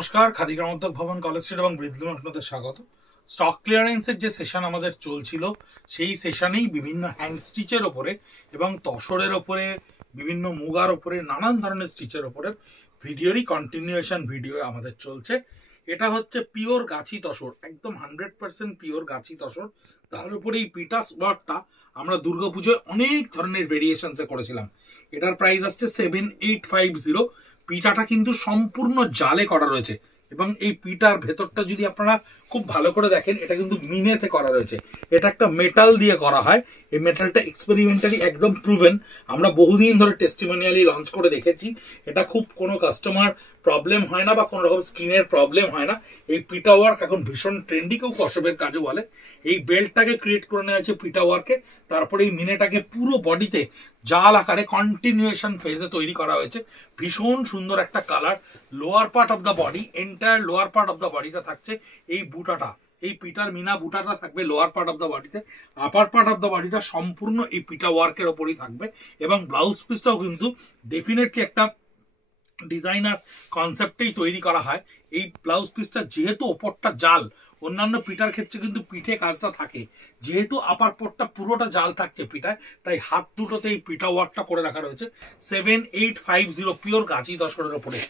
নমস্কার, খাদি গ্রামোদ্যোগ ভবন, college street এবং ব্রিজলুমে আপনাদের স্বাগত। স্টক ক্লিয়ারেন্সের যে সেশন আমাদের চলছিল, সেই সেশনেই বিভিন্ন হ্যান্ড স্টিচের ওপরে এবং তসরের ওপরে, বিভিন্ন মুগার ওপরে, নানান ধরনের স্টিচের ওপরে ভিডিওরই কন্টিনিউয়েশন ভিডিও আমাদের চলছে। এটা হচ্ছে পিওর গাছি তসর, একদম 100% পিওর গাছি তসর। তার উপরে এই পিটাস ওয়ার্কটা আমরা দুর্গাপুজোয় অনেক ধরনের ভেরিয়েশনসে করেছিলাম। এটার প্রাইস আসছে 7850। পিঠাটা কিন্তু সম্পূর্ণ জালে করা রয়েছে এবং এই পিঠার ভেতরটা যদি আপনারা খুব ভালো করে দেখেন, এটা কিন্তু মিনেতে করা রয়েছে। এটা একটা মেটাল দিয়ে করা হয়। এই মেটালটা এক্সপেরিমেন্টালি একদম প্রুভেন। আমরা বহুদিন ধরে টেস্টিমোনিয়ালি লঞ্চ করে দেখেছি। এটা খুব কোনো কাস্টমার প্রবলেম হয় না বা কোনো রকম স্কিনের প্রবলেম হয় না। এই পিটা ওয়ার্ক এখন ভীষণ ট্রেন্ডি, কেউ কসবের কাজও বলে। এই বেল্টটাকে ক্রিয়েট করে নেওয়া হয়েছে পিটা ওয়ার্কে। তারপরে এই মিনেটাকে পুরো বডিতে জাল আকারে কন্টিনিউয়েশন ফেজে তৈরি করা হয়েছে। ভীষণ সুন্দর একটা colour. Lower part of the body, entire lower part of the বডিটা থাকছে এই বুটাটা, এই পিটার মিনা বুটাটা থাকবে লোয়ার পার্ট অফ দ্য বডিতে। আপার পার্ট অফ দ্য বডিটা সম্পূর্ণ এই পিটা ওয়ার্কের ওপরই থাকবে এবং ব্লাউজ পিসটাও কিন্তু ডেফিনেটলি একটা ডিজাইনার কনসেপ্টেই তৈরি করা হয়। এই ব্লাউজ পিসটা যেহেতু ওপরটা জাল, অন্যান্য পিঠার ক্ষেত্রে কিন্তু পিঠে কাজটা থাকে, যেহেতু আপার পোর্টটা পুরোটা জাল থাকছে পিঠায়, তাই হাত দুটোতে এই পিঠা ওয়ার্কটা করে রাখা রয়েছে। 7850 পিওর গাছি তসরের ওপরে।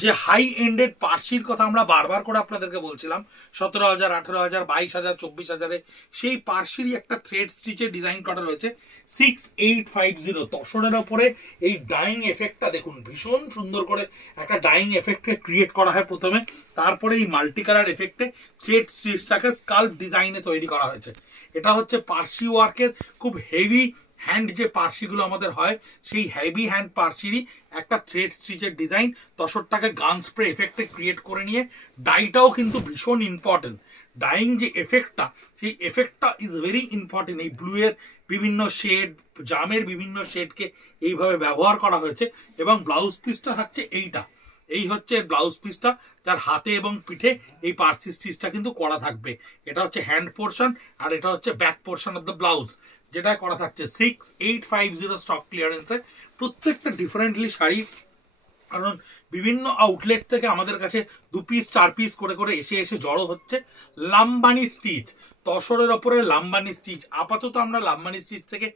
যে হাই এন্ডেড পার্সির কথা আমরা বারবার করে আপনাদেরকে বলছিলাম, 17,000, 18,000, 22,000, 24,000, সেই পার্সিরই একটা থ্রেড স্টিচে ডিজাইন করা রয়েছে 6850 তসরের ওপরে। এই ডাইং এফেক্টটা দেখুন, ভীষণ সুন্দর করে একটা ডাইং এফেক্টকে ক্রিয়েট করা হয় প্রথমে, তারপরে এই মাল্টি কালার এফেক্টে থ্রেড স্টিচটাকে স্কাল্প ডিজাইনে তৈরি করা হয়েছে। এটা হচ্ছে পার্সি ওয়ার্কের খুব হেভি হ্যান্ড যে পার্সিগুলো আমাদের হয়, সেই হেভি হ্যান্ড পার্সিরই একটা থ্রেড স্টিচের ডিজাইন। তসরটাকে গান স্প্রে এফেক্টে ক্রিয়েট করে নিয়ে, ডাইটাও কিন্তু ভীষণ ইম্পর্টেন্ট। ডাইং যে এফেক্টটা, সেই এফেক্টটা ইজ ভেরি ইম্পর্টেন্ট। এই ব্লু এর বিভিন্ন শেড, জামের বিভিন্ন শেডকে এইভাবে ব্যবহার করা হয়েছে এবং ব্লাউজ পিসটা থাকছে এইটা। এই হচ্ছে ব্লাউজ পিসটা, যার হাতে এবং পিঠে এই পার্সি স্টিচটা কিন্তু করা থাকবে। এটা হচ্ছে হ্যান্ড পোর্শন আর এটা হচ্ছে back portion of the blouse, যেটা করা থাকছে 6850 স্টক ক্লিয়ারেন্সে। প্রত্যেকটা ডিফারেন্টলি শাড়ি, কারণ বিভিন্ন আউটলেট থেকে আমাদের কাছে 2 পিস 4 পিস করে করে এসে এসে জড়ো হচ্ছে। লাম্বানি স্টিচ, তসরের ওপরে লাম্বানি স্টিচ। আপাতত আমরা লাম্বানি স্টিচ থেকে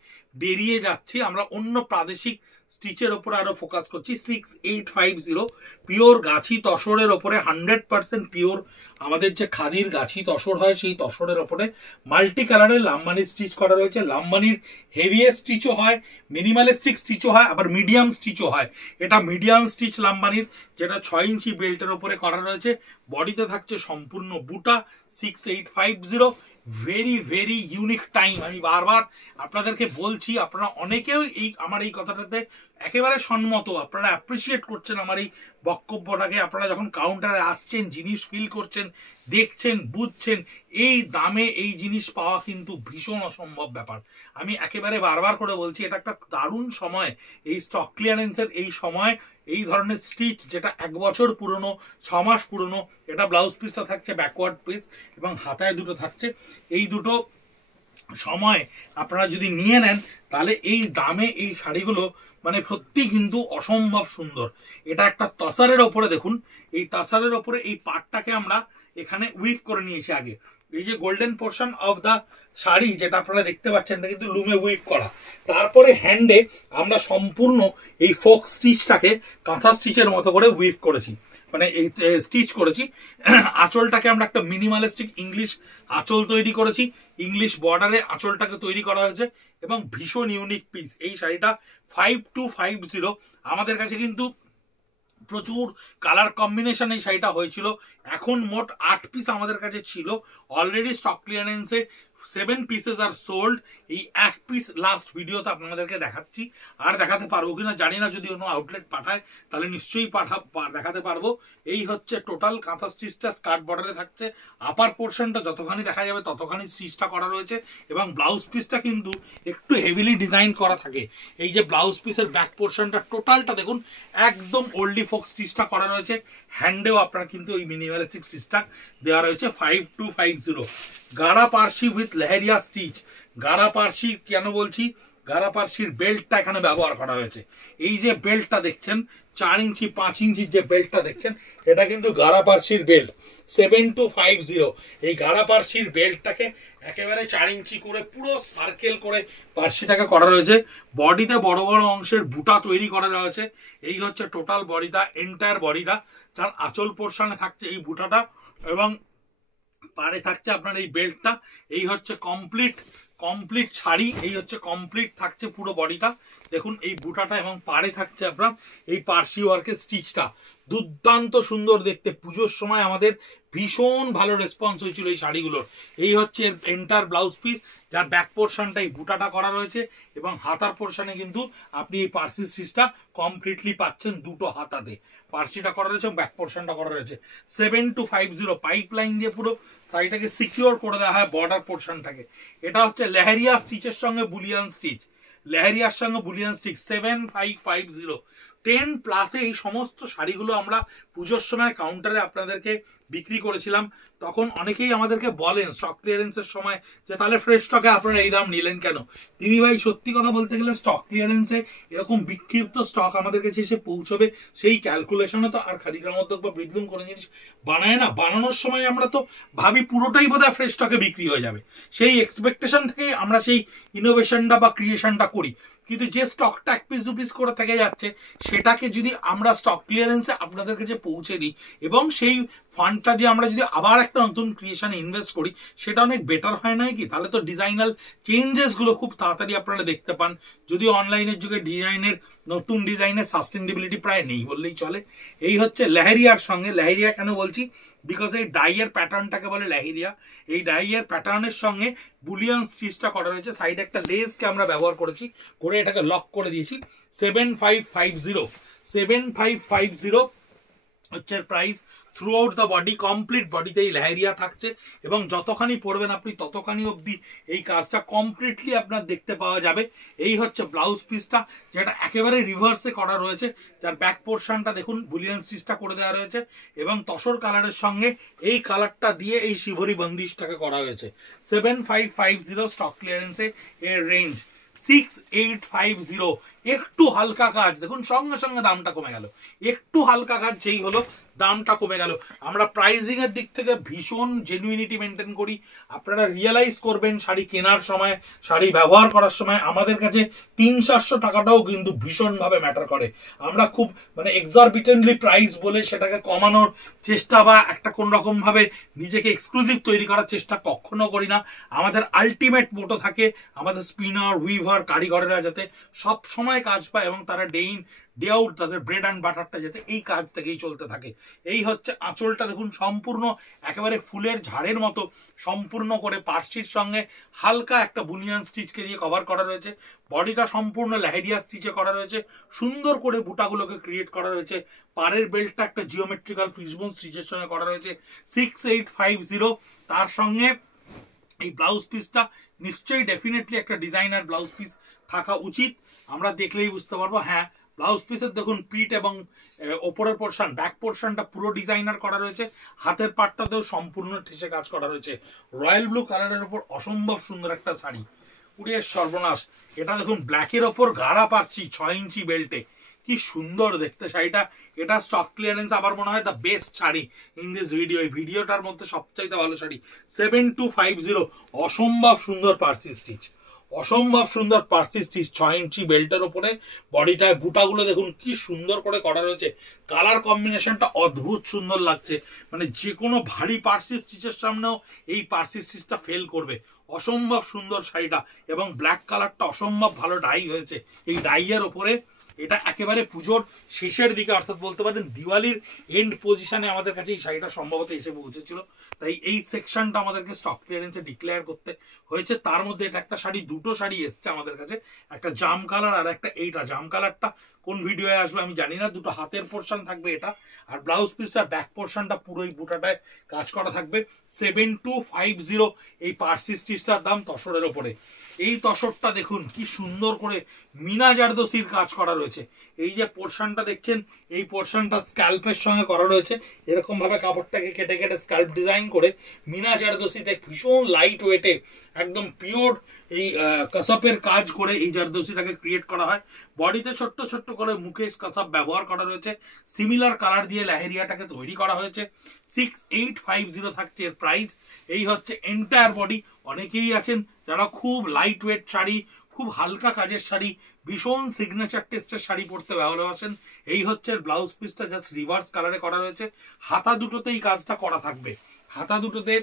বেরিয়ে যাচ্ছি, আমরা অন্য প্রাদেশিক স্টিচের ওপরে আরো ফোকাস করছি। 6850 পিওর গাছি তসরের ওপরে, 100% পিওর আমাদের যে খাদির গাছি তসর হয়, সেই তসরের ওপরে মাল্টি কালারের লাম্বানি স্টিচ করা রয়েছে। লাম্বানির হেভিয়েস্ট স্টিচও হয়, মিনিমালিস্টিক স্টিচও হয়, আবার মিডিয়াম স্টিচও হয়। এটা মিডিয়াম স্টিচ লাম্বানির, যেটা 6 ইঞ্চি বেল্টের ওপরে করা রয়েছে। বডিতে থাকছে সম্পূর্ণ বুটা। 6850 ভেরি ভেরি ইউনিক টাইম। আমি বারবার আপনাদেরকে বলছি, আপনারা অনেকেও এই আমার এই কথাটাতে একেবারে সম্মত, আপনারা অ্যাপ্রিসিয়েট করছেন আমার এই বক্তব্যটাকে। আপনারা যখন কাউন্টারে আসছেন, জিনিস ফিল করছেন, দেখছেন, বুঝছেন, এই দামে এই জিনিস পাওয়া কিন্তু ভীষণ অসম্ভব ব্যাপার। আমি একেবারে বারবার করে বলছি, এটা একটা দারুণ সময়, এই স্টক ক্লিয়ারেন্সের এই সময়। এই ধরনের স্টিচ যেটা 1 বছর পুরনো, 6 মাস পুরনো, এটা ব্লাউজ পিসটা থাকছে ব্যাকওয়ার্ড পিস এবং হাতায় দুটো থাকছে। এই দুটো সময় আপনারা যদি নিয়ে নেন, তাহলে এই দামে এই শাড়িগুলো মানে সত্যি কিন্তু অসম্ভব সুন্দর। এটা একটা তসারের ওপরে দেখুন, এই তসারের ওপরে এই পাটটাকে আমরা এখানে উইভ করে নিয়েছি আগে। এই যে golden portion of the sari যেটা আপনারা দেখতে পাচ্ছেন, এটা কিন্তু লুমে উইভ করা। তারপরে হ্যান্ডে আমরা সম্পূর্ণ এই ফোক স্টিচটাকে কাঁথা স্টিচের মতো করে উইভ করেছি, মানে এই স্টিচ করেছি। আঁচলটাকে আমরা একটা মিনিমালিস্টিক ইংলিশ আঁচল তৈরি করেছি। ইংলিশ বর্ডারে আঁচলটাকে তৈরি করা হয়েছে এবং ভীষণ ইউনিক পিস। এই শাড়িটা 5250। আমাদের কাছে কিন্তু প্রচুর কালার কম্বিনেশন এই শাড়িটা হয়েছিল। এখন মোট 8 পিস আমাদের কাছে ছিল। অলরেডি স্টক ক্লিয়ারেন্সে 7 পিসেস আর সোল্ড। এই 1 পিস লাস্ট ভিডিওতে আপনাদেরকে দেখাচ্ছি, আর দেখাতে পারবো কিনা জানি না। যদি অন্য আউটলেট পাঠায় তাহলে নিশ্চয়ই দেখাতে পারবো। এই হচ্ছে টোটাল কাঁথা স্টিচটা, স্কার্ট বর্ডারে থাকছে। আপার পোর্শনটা যতখানি দেখা যাবে ততখানি স্টিচটা করা রয়েছে এবং ব্লাউজ পিসটা কিন্তু একটু হেভিলি ডিজাইন করা থাকে। এই যে ব্লাউজ পিসের ব্যাক পোর্শনটা টোটালটা দেখুন, একদম ওল্ডি ফোক স্টিচটা করা রয়েছে। হ্যান্ডেও আপনার কিন্তু ওই মিনিমালিস্টিক স্টিচটা দেওয়া রয়েছে। 5250 গাড়া পার্সি উইথ লেহেরিয়া স্টিচ। গাড়া পার্সি কেন বলছি, গারা পার্সির বেল্টটা এখানে ব্যবহার করা হয়েছে। এই যে বেল্টটা দেখছেন 4 ইঞ্চি 5 ইঞ্চির যে বেল্টটা দেখছেন, এটা কিন্তু গারা পার্সির বেল্ট 7250। এই গারা পার্সির বেল্টটাকে একেবারে 4 ইঞ্চি করে পুরো সার্কেল করে পার্সিটাকে করা রয়েছে। বডিতে বড় বড় অংশের বুটা তৈরি করা রয়েছে। এই হচ্ছে টোটাল বডিটা, এন্টায়ার বডিটা, যার আঁচল পোর্শনে থাকছে এই বুটাটা এবং পাড়ে থাকছে আপনার এই বেল্টটা। এই হচ্ছে কমপ্লিট শাড়ি, এই হচ্ছে কমপ্লিট থাকছে পুরো বডিটা। দেখুন এই বুটাটা এবং পাড়ে থাকছে আপনার এই পার্সি ওয়ার্কের স্টিচটা, দুর্দান্ত সুন্দর দেখতে। পুজোর সময় আমাদের ভীষণ ভালো রেসপন্স হয়েছিল এই শাড়িগুলোর। এই হচ্ছে এন্টার ব্লাউজ পিস, যার ব্যাক পোর্শনটা এই বুটাটা করা রয়েছে এবং হাতার পোর্শনে কিন্তু আপনি এই পার্সি স্টিচটা কমপ্লিটলি পাচ্ছেন দুটো হাতাতে। পার্সিটা করা রয়েছে, ব্যাক পোর্শনটা করা রয়েছে। 7250 পাইপ লাইন দিয়ে পুরো শাড়িটাকে সিকিউর করে দেওয়া হয় বর্ডার পোর্শনটাকে। এটা হচ্ছে লেহেরিয়া স্টিচের সঙ্গে বুলিয়ান স্টিচ, লেহেরিয়ার সঙ্গে বুলিয়ান স্টিচ 7550। 10+ এই সমস্ত শাড়িগুলো আমরা পুজোর সময় কাউন্টারে আপনাদেরকে বিক্রি করেছিলাম। তখন অনেকেই আমাদেরকে বলেন স্টক ক্লিয়ারেন্সের সময় যে তাহলে ফ্রেশ স্টকে আপনারা এই দাম নিলেন কেন? দিদি ভাই সত্যি কথা বলতে গেলে স্টক ক্লিয়ারেন্সে এরকম বিক্ষিপ্ত স্টক আমাদের কাছে এসে পৌঁছবে সেই ক্যালকুলেশনে তো আর খাদি গ্রামোদ্যোগ বা ব্রিজলুম কোনো জিনিস বানায় না। বানানোর সময় আমরা তো ভাবি পুরোটাই বোধহয় ফ্রেশ স্টকে বিক্রি হয়ে যাবে, সেই এক্সপেকটেশন থেকে আমরা সেই ইনোভেশনটা বা ক্রিয়েশনটা করি। কিন্তু যে স্টকটা 1 পিস 2 পিস করে থেকে যাচ্ছে, সেটাকে যদি আমরা স্টক ক্লিয়ারেন্সে আপনাদের কাছে পৌঁছে দিই এবং সেই ফান্ডটা দিয়ে আমরা যদি আবার একটা নতুন ক্রিয়েশনে ইনভেস্ট করি, সেটা অনেক বেটার হয় না কি? তাহলে তো ডিজাইনাল চেঞ্জেসগুলো খুব তাড়াতাড়ি আপনারা দেখতে পান। যদিও অনলাইনের যুগে ডিজাইনের নতুন ডিজাইনের সাস্টেনেবিলিটি প্রায় নেই বললেই চলে। এই হচ্ছে লেহেরিয়ার সঙ্গে, লেহেরিয়া কেন বলছি, বিকজ এই ডাইয়ের প্যাটার্নটাকে বলে লেহেরিয়া। এই ডাইয়ের প্যাটার্নের সঙ্গে বুলিয়ান স্টিচটা করা রয়েছে। সাইডে একটা লেসকে আমরা ব্যবহার করেছি, করে এটাকে লক করে দিয়েছি। 7550 হচ্ছে price. Through out the body, complete বডিতে এই লেহেরিয়া থাকছে এবং যতখানি পরবেন আপনি ততখানি অবধি এই কাজটা কমপ্লিটলি আপনার দেখতে পাওয়া যাবে। এই হচ্ছে ব্লাউজ পিসটা, যেটা একেবারে রিভার্সে করা রয়েছে, যার ব্যাক পোর্শনটা দেখুন বুলিয়ান স্টিচটা করে দেওয়া রয়েছে এবং তসর কালারের সঙ্গে এই কালারটা দিয়ে এই শিভরি বন্দিশটাকে করা হয়েছে। 7550 স্টক ক্লিয়ারেন্সে এর রেঞ্জ। 6850 একটু হালকা কাজ, দেখুন সঙ্গে সঙ্গে দামটা কমে গেল। একটু হালকা কাজ যেই হলো দামটা কমে গেল। আমরা প্রাইসিং এর দিক থেকে ভীষণ জেনুইনিটি মেনটেন করি। আপনারা রিয়েলাইজ করবেন শাড়ি কেনার সময়, শাড়ি ব্যবহার করার সময় আমাদের কাছে 300-400 টাকাটাও কিন্তু ভীষণভাবে ম্যাটার করে। আমরা খুব মানে এক্সরবিটেন্টলি প্রাইস বলে সেটাকে কমানোর চেষ্টা বা একটা কোন রকম ভাবে নিজেকে এক্সক্লুসিভ তৈরি করার চেষ্টা কখনো করি না। আমাদের আলটিমেট মোটো থাকে আমাদের স্পিনার, উইভার, কারিগরেরা যাতে সব সময় কাজ পায় এবং তারা ডে ইন ডে আউট তাদের ব্রেড অ্যান্ড বাটারটা যাতে এই কাজ থেকেই চলতে থাকে। এই হচ্ছে আঁচলটা, দেখুন সম্পূর্ণ একেবারে ফুলের ঝাড়ের মতো সম্পূর্ণ করে পার্সির সঙ্গে হালকা একটা বুনিয়ান স্টিচকে দিয়ে কভার করা রয়েছে। বডিটা সম্পূর্ণ লেহেরিয়া স্টিচে করা রয়েছে, সুন্দর করে বুটাগুলোকে ক্রিয়েট করা রয়েছে। পাড়ের বেল্টটা একটা জিওমেট্রিক্যাল ফিশবোন স্টিচের সঙ্গে করা রয়েছে। 6850 তার সঙ্গে এই ব্লাউজ পিসটা নিশ্চয়ই ডেফিনেটলি একটা ডিজাইনার ব্লাউজ পিস থাকা উচিত। আমরা দেখলেই বুঝতে পারবো। হ্যাঁ, ব্লাউজ পিসের দেখুন পিঠ এবং ওপরের পোর্শন, ব্যাক পোর্শনটা পুরো ডিজাইনার করা রয়েছে। হাতের পাটটাতেও সম্পূর্ণ ঠেসে কাজ করা রয়েছে। রয়্যাল ব্লু কালারের উপর অসম্ভব সুন্দর একটা শাড়ি, উড়িয়ে সর্বনাশ। এটা দেখুন ব্ল্যাকের ওপর গাঢ়া পাচ্ছি 6 ইঞ্চি বেল্টে, কি সুন্দর দেখতে শাড়িটা। এটা স্টক ক্লিয়ারেন্স আমার মনে হয় the best sari in this video. এই ভিডিওটার মধ্যে সবচাইতে ভালো শাড়ি। 7250 অসম্ভব সুন্দর পার্সি স্টিচ, অসম্ভব সুন্দর পার্সি স্টিচ 6 ইঞ্চি বেল্টের ওপরে। বডিটায় বুটাগুলো দেখুন কি সুন্দর করে করা রয়েছে। কালার কম্বিনেশনটা অদ্ভুত সুন্দর লাগছে, মানে যে কোনো ভারী পার্সি স্টিচের সামনেও এই পার্সি স্টিচটা ফেল করবে। অসম্ভব সুন্দর শাড়িটা এবং ব্ল্যাক কালারটা অসম্ভব ভালো ডাই হয়েছে এই ডাইয়ের ওপরে। এটা একেবারে পুজোর শেষের দিকে, অর্থাৎ বলতে পারেন দিওয়ালির এন্ড পজিশনে আমাদের কাছে এই শাড়িটা সম্ভবত এসে পৌঁছেছিল। তাই এই সেকশনটা আমাদেরকে স্টক ক্লিয়ারেন্সে ডিক্লেয়ার করতে হয়েছে। তার মধ্যে এটা একটা শাড়ি, দুটো শাড়ি এসছে আমাদের কাছে, একটা জাম কালার আর একটা এইটা। জাম কালারটা কোন ভিডিওয়ে আসবে আমি জানি না। দুটো হাতের পোর্শন থাকবে এটা, আর ব্লাউজ পিসটার ব্যাক পোর্শনটা পুরোই বুটাটায় কাজ করা থাকবে। 7250 এই পার্সি স্টিচটার দাম তসরের ওপরে। এই তসরটা দেখুন কি সুন্দর করে মিনা জারদোসির কাজ করা রয়েছে। এই যে পোর্শনটা দেখছেন, এই পোর্শনটা স্ক্যাল্পের সঙ্গে করা রয়েছে। এরকম ভাবে কাপড়টাকে কেটে কেটে স্ক্যাল্প ডিজাইন করে মিনা জারদোসিতে ভীষণ লাইট ওয়েটে একদম পিওর এই কাসাপের কাজ করে এই জারদৌসিটাকে ক্রিয়েট করা হয়। বডিতে ছোট্ট ছোট্ট করে মুকেশ কাসাপ ব্যবহার করা রয়েছে। সিমিলার কালার দিয়ে লেহেরিয়াটাকে তৈরি করা হয়েছে। 6850 থাকছে এর প্রাইস। এই হচ্ছে এন্টায়ার বডি। অনেকেই আছেন যারা খুব লাইট ওয়েট শাড়ি, খুব হালকা কাজের শাড়ি, ভীষণ সিগনেচার টেস্টের শাড়ি পরতে ভালোবাসেন। এই হচ্ছে ব্লাউজ পিসটা, জাস্ট রিভার্স কালারে করা রয়েছে। হাতা দুটোতেই কাজটা করা থাকবে, হাতা দুটোতে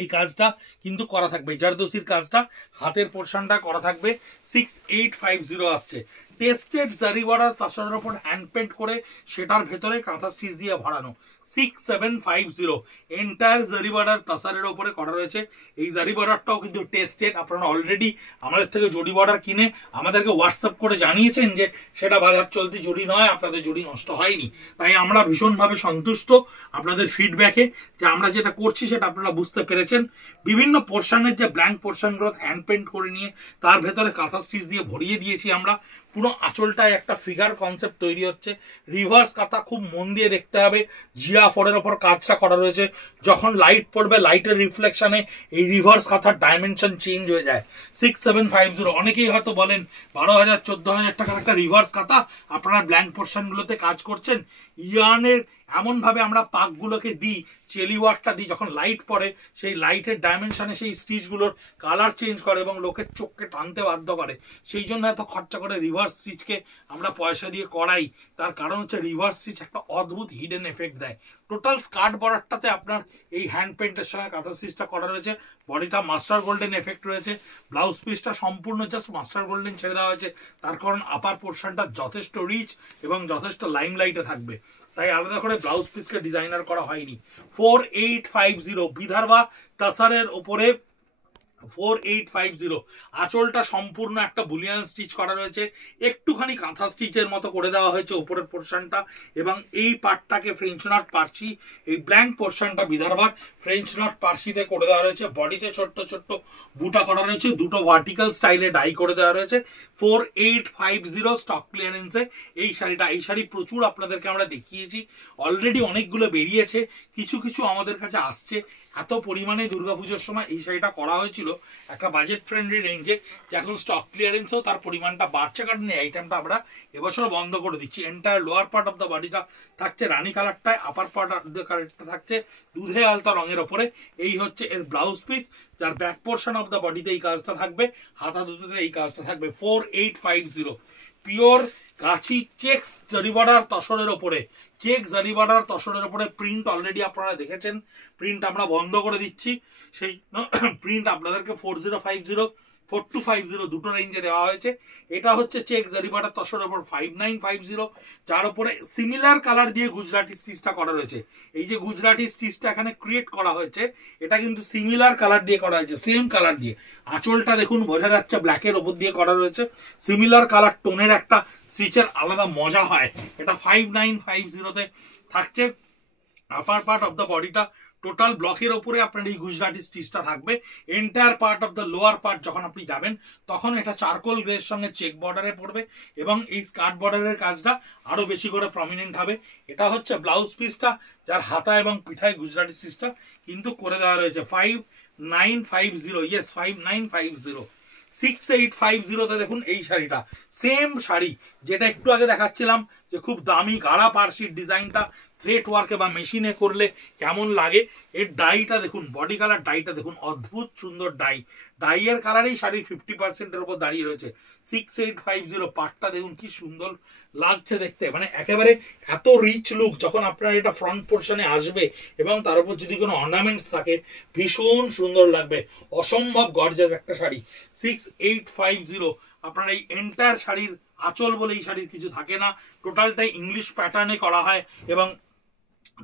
এই কাজটা কিন্তু করা থাকবে। জারদৌসির কাজটা হাতের পোর্শনটা করা থাকবে। 6850 আসছে। টেস্টেড জারি বর্ডার তাসরের ওপর হ্যান্ড পেন্ট করে সেটার ভেতরে কাঁথা স্টিচ দিয়ে ভরানো। 6750 এন্টায়ার জারি বর্ডার তাসারের ওপরে করা রয়েছে। এই জারি বর্ডারটাও কিন্তু টেস্টেড। আপনারা অলরেডি আমাদের থেকে জরি বর্ডার কিনে আমাদেরকে হোয়াটসঅ্যাপ করে জানিয়েছেন যে সেটা বাজার চলতি জরি নয়, আপনাদের জরি নষ্ট হয়নি। তাই আমরা ভীষণভাবে সন্তুষ্ট আপনাদের ফিডব্যাকে যে আমরা যেটা করছি সেটা আপনারা বুঝতে পেরেছেন। বিভিন্ন পোর্শনের যে ব্ল্যাঙ্ক পোর্শনগুলো হ্যান্ড পেন্ট করে নিয়ে তার ভেতরে কাঁথা স্টিচ দিয়ে ভরিয়ে দিয়েছি আমরা। পুরো আঁচলটায় একটা ফিগার কনসেপ্ট তৈরি হচ্ছে। রিভার্স কাঁথা খুব মন দিয়ে দেখতে হবে। জিরা ফোরের ওপর কাজটা করা রয়েছে। যখন লাইট পড়বে লাইটের রিফ্লেকশনে এই রিভার্স কাঁথার ডাইমেনশন চেঞ্জ হয়ে যায়। 6750 অনেকেই হয়তো বলেন 12,000 14,000 টাকার একটা রিভার্স কাঁথা আপনারা ব্ল্যাঙ্ক পোর্শনগুলোতে কাজ করছেন। ইয়ানের এমন ভাবে আমরা পাকগুলোকে দিই, চেলি ওয়ার্কটা দিই, যখন লাইট পড়ে সেই লাইটের ডাইমেনশনে সেই স্টিচগুলোর কালার চেঞ্জ করে এবং লোকের চোখকে টানতে বাধ্য করে। সেই জন্য এত খরচা করে রিভার্স স্টিচকে আমরা পয়সা দিয়ে করাই। তার কারণ হচ্ছে রিভার্স স্টিচ একটা অদ্ভুত হিডেন এফেক্ট দেয়। টোটাল স্কার্ট বর্ডারটাতে আপনার এই হ্যান্ড পেন্টের সঙ্গে কাঁথা স্টিচটা করা রয়েছে। বডিটা মাস্টার গোল্ডেন এফেক্ট রয়েছে। ব্লাউজ পিসটা সম্পূর্ণ জাস্ট মাস্টার গোল্ডেন ছেড়ে দেওয়া হয়েছে। তার কারণ আপার পোর্শনটা যথেষ্ট রিচ এবং যথেষ্ট লাইমলাইটে থাকবে, তাই আলাদা করে ব্লাউজ পিসকে ডিজাইনার করা হয়নি। 4850 বিদর্ভা তাসারের ওপরে 4850 আঁচলটা সম্পূর্ণ একটা বুলিয়ান স্টিচ করা রয়েছে। একটুখানি কাঁথা স্টিচের মতো করে দেওয়া হয়েছে উপরের পোর্শনটা এবং এই পার্টটাকে ফ্রেঞ্চ নট পার্সি, এই ব্ল্যাঙ্ক পোর্শনটা বিদর্ভার ফ্রেঞ্চ নট পার্সিতে করে দেওয়া রয়েছে। বডিতে ছোট্ট ছোট্ট বুটা করা রয়েছে, দুটো ভার্টিক্যাল স্টাইলে ডাই করে দেওয়া রয়েছে। 4850 স্টক ক্লিয়ারেন্সে এই শাড়িটা। এই শাড়ি প্রচুর আপনাদেরকে আমরা দেখিয়েছি, অলরেডি অনেকগুলো বেরিয়েছে, কিছু কিছু আমাদের কাছে আসছে। এত পরিমাণে দুর্গাপুজোর সময় এই শাড়িটা করা হয়েছিল একটা বাজেট ফ্রেন্ডলি রেঞ্জে, যে এখন স্টক ক্লিয়ারেন্সেও তার পরিমাণটা বাড়ছে, কারণ এই আইটেমটা আমরা এবছর বন্ধ করে দিচ্ছি। Entire lower part of the বডিটা থাকছে রানী কালারটায়, আপার পার্ট অফ দ্য কালারটা থাকছে দুধে আলতা রঙের ওপরে। এই হচ্ছে এর ব্লাউজ পিস, যার ব্যাক পোর্শন অফ দ্য বডিতে এই কাজটা থাকবে, হাতা দুটোতে এই কাজটা থাকবে। 4850 পিওর গাছি চেক্স জারি বর্ডার তসরের ওপরে, চেক জারি বর্ডার তসরের ওপরে প্রিন্ট অলরেডি আপনারা দেখেছেন। প্রিন্ট আমরা বন্ধ করে দিচ্ছি, সেই প্রিন্ট আপনাদেরকে 4050 4250 দুটো রেঞ্জে দেওয়া হয়েছে। এটা হচ্ছে চেক জারি বর্ডার তসরের ওপর 5950, যার উপরে সিমিলার কালার দিয়ে গুজরাটি স্টিচটা করা রয়েছে। এই যে গুজরাটি স্টিচটা এখানে ক্রিয়েট করা হয়েছে, এটা কিন্তু সিমিলার কালার দিয়ে করা হয়েছে, সেম কালার দিয়ে। আঁচলটা দেখুন বোঝা যাচ্ছে ব্ল্যাকের ওপর দিয়ে করা রয়েছে। সিমিলার কালার টোনের একটা স্টিচের আলাদা মজা হয়। এটা 5950 থাকছে। আপার পার্ট অফ দ্য বডিটা টোটাল ব্লকের ওপরে আপনার এই গুজরাটি স্টিচটা থাকবে। Entire part of the lower part যখন আপনি যাবেন তখন এটা চারকোল গ্রের সঙ্গে চেক বর্ডারে পড়বে এবং এই স্কার্ট বর্ডারের কাজটা আরো বেশি করে প্রমিনেন্ট হবে। এটা হচ্ছে ব্লাউজ পিসটা, যার হাতা এবং পিঠায় গুজরাটি স্টিচটা কিন্তু করে দেওয়া রয়েছে। 5950, ইয়েস 5950। 6850 দেখুন এই শাড়িটা, সেম শাড়ি যেটা একটু আগে দেখাচ্ছিলাম যে খুব দামি গাঢ়া পার্সির ডিজাইনটা থ্রেড ওয়ার্কে বা মেশিনে করলে কেমন লাগে। এর ডাইটা দেখুন, বডি কালার ডাইটা দেখুন, অদ্ভুত সুন্দর ডাই। ডাইয়ের কালারেই শাড়ির 50%-এর উপর দাঁড়িয়ে রয়েছে। 6850 পাটটা দেখুন কি সুন্দর লাগছে দেখতে, মানে একেবারে এত রিচ লুক। যখন আপনার এটা ফ্রন্ট পোর্শনে আসবে এবং তার উপর যদি কোনো অর্নামেন্টস থাকে ভীষণ সুন্দর লাগবে। অসম্ভব গর্জাস একটা শাড়ি। 6850 আপনার এই এন্টায়ার শাড়ির আঁচল বলে এই শাড়ির কিছু থাকে না, টোটালটাই ইংলিশ প্যাটার্নে করা হয় এবং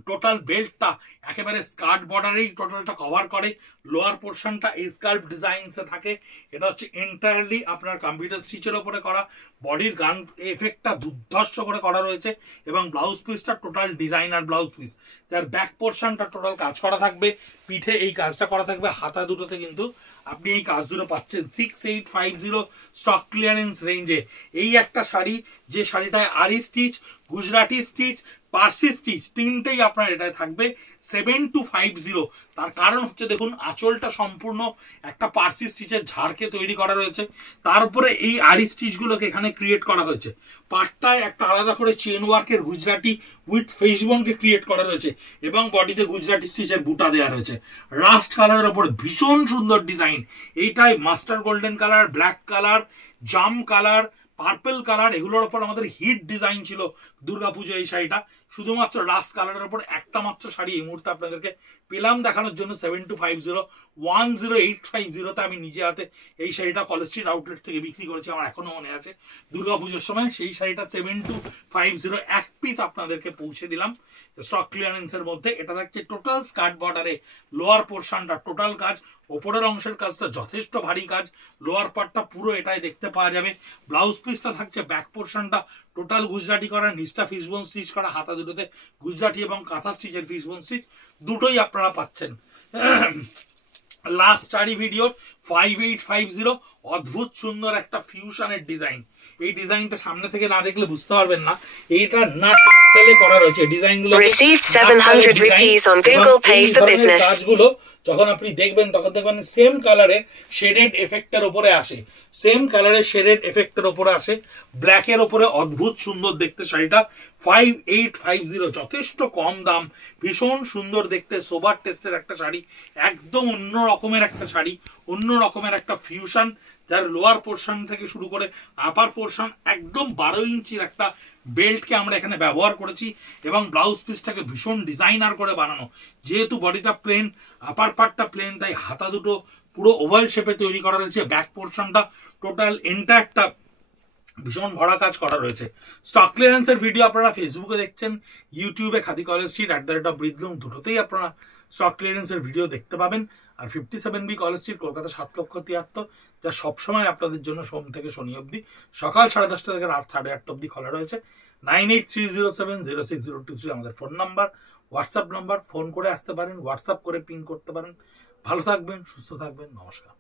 টোটাল বেল্টটা একেবারে স্কার্ট বর্ডারেই টোটালটা কভার করে। লোয়ার পোর্শনটা এই স্কার্ট ডিজাইনসে থাকে। এটা হচ্ছে এন্টায়ারলি আপনার কম্পিউটার স্টিচের ওপরে করা। বডির গান এফেক্টটা দুর্ধর্ষ করে করা রয়েছে এবং ব্লাউজ পিসটা টোটাল ডিজাইনার ব্লাউজ পিস, যার ব্যাক পোর্শনটা টোটাল কাজ করা থাকবে, পিঠে এই কাজটা করা থাকবে, হাতা দুটোতে কিন্তু আপনি এই কাজ দুটো পাচ্ছেন। 6850 স্টক ক্লিয়ারেন্স রেঞ্জে এই একটা শাড়ি, যে শাড়িটায় aari stitch Gujarati stitch, Parsi stitch তিনটেই আপনার এটায় থাকবে 7250। তার কারণ হচ্ছে দেখুন আঁচলটা সম্পূর্ণ একটা পার্সি স্টিচের ঝাড়কে তৈরি করা রয়েছে, তার উপরে এই আড়ি স্টিচগুলোকে এখানে ক্রিয়েট করা হয়েছে। পাটটায় একটা আলাদা করে চেন ওয়ার্কের গুজরাটি উইথ ফেসবোনকে ক্রিয়েট করা রয়েছে এবং বডিতে গুজরাটি স্টিচের বুটা দেওয়া রয়েছে। রাস্ট কালারের ওপরে ভীষণ সুন্দর ডিজাইন। এইটাই master golden colour, black colour, জাম কালার, পার্পল কালার, এগুলোর ওপর আমাদের হিট ডিজাইন ছিল দুর্গাপুজো। এই শাড়িটা শুধুমাত্র রাস্ট কালারের ওপর একটা মাত্র শাড়ি এই মুহূর্তে আপনাদেরকে পেলাম দেখানোর জন্য 7250, 10850 আমি নিজে হাতে এই শাড়িটা কলেজ স্ট্রিট আউটলেট থেকে বিক্রি করেছি, আমার এখনো মনে আছে দুর্গাপুজোর সময়। সেই শাড়িটা 7250 এক পিস আপনাদেরকে পৌঁছে দিলাম স্টক ক্লিয়ারেন্সের মধ্যে। এটা থাকছে টোটাল স্কার্ট বর্ডারে, লোয়ার পোর্শনটা টোটাল কাজ, ওপরের অংশের কাজটা যথেষ্ট ভারী কাজ, লোয়ার পার্টটা পুরো এটাই দেখতে পাওয়া যাবে। ব্লাউজ পিসটা থাকছে ব্যাক পোর্শনটা টোটাল গুজরাটি করা, নিচটা ফিশবোন স্টিচ করা, হাতা দুটোতে গুজরাটি এবং কাঁথা স্টিচের ফিশবোন স্টিচ দুটোই আপনারা পাচ্ছেন। লাস্ট শাড়ি ভিডিওর 5850, অদ্ভুত সুন্দর একটা ফিউশনের ডিজাইন। এই ডিজাইনটা সামনে থেকে না দেখলে বুঝতে পারবেন না, এটা নাট সেলে করা রয়েছে ডিজাইনগুলো। কাজগুলো যখন আপনি দেখবেন তখন দেখবেন সেম কালারের শেডেড এফেক্টের উপরে আসে, সেম কালারের শেডেড এফেক্টের উপরে আসে, ব্ল্যাকের উপরে অদ্ভুত সুন্দর দেখতে শাড়িটা 5850, যথেষ্ট কম দাম, ভীষণ সুন্দর দেখতে, সোবার টেস্টের একটা শাড়ি, একদম অন্য রকমের একটা শাড়ি, অন্য রকমের একটা ফিউশন, যার লোয়ার পোর্শন থেকে শুরু করে আপার পোর্শন একদম 12 ইঞ্চির একটা বেল্টকে আমরা এখানে ব্যবহার করেছি এবং ব্লাউজ পিসটাকে ভীষণ ডিজাইনার করে বানানো। যেহেতু বডিটা প্লেন, আপার পার্টটা প্লেন, তাই হাতা দুটো পুরো ওভাল শেপে তৈরি করা রয়েছে, ব্যাক পোর্শনটা টোটাল এন্টায়ারটা ভীষণ ভরা কাজ করা রয়েছে। স্টক ক্লিয়ারেন্সের ভিডিও আপনারা ফেসবুকে দেখছেন, ইউটিউবে খাদি কলেজ স্ট্রিট @ব্রিদলুম দুটোতেই আপনারা স্টক ক্লিয়ারেন্সের ভিডিও দেখতে পাবেন। আর 57B কলেজ স্ট্রিট, কলকাতা 7,73,000, যা সবসময় আপনাদের জন্য সোম থেকে শনি অবধি সকাল 10:30 থেকে রাত 8:30 অবধি খোলা রয়েছে। 9830706023 আমাদের phone number, WhatsApp number, phone করে আসতে পারেন, হোয়াটসঅ্যাপ করে পিং করতে পারেন। ভালো থাকবেন, সুস্থ থাকবেন, নমস্কার।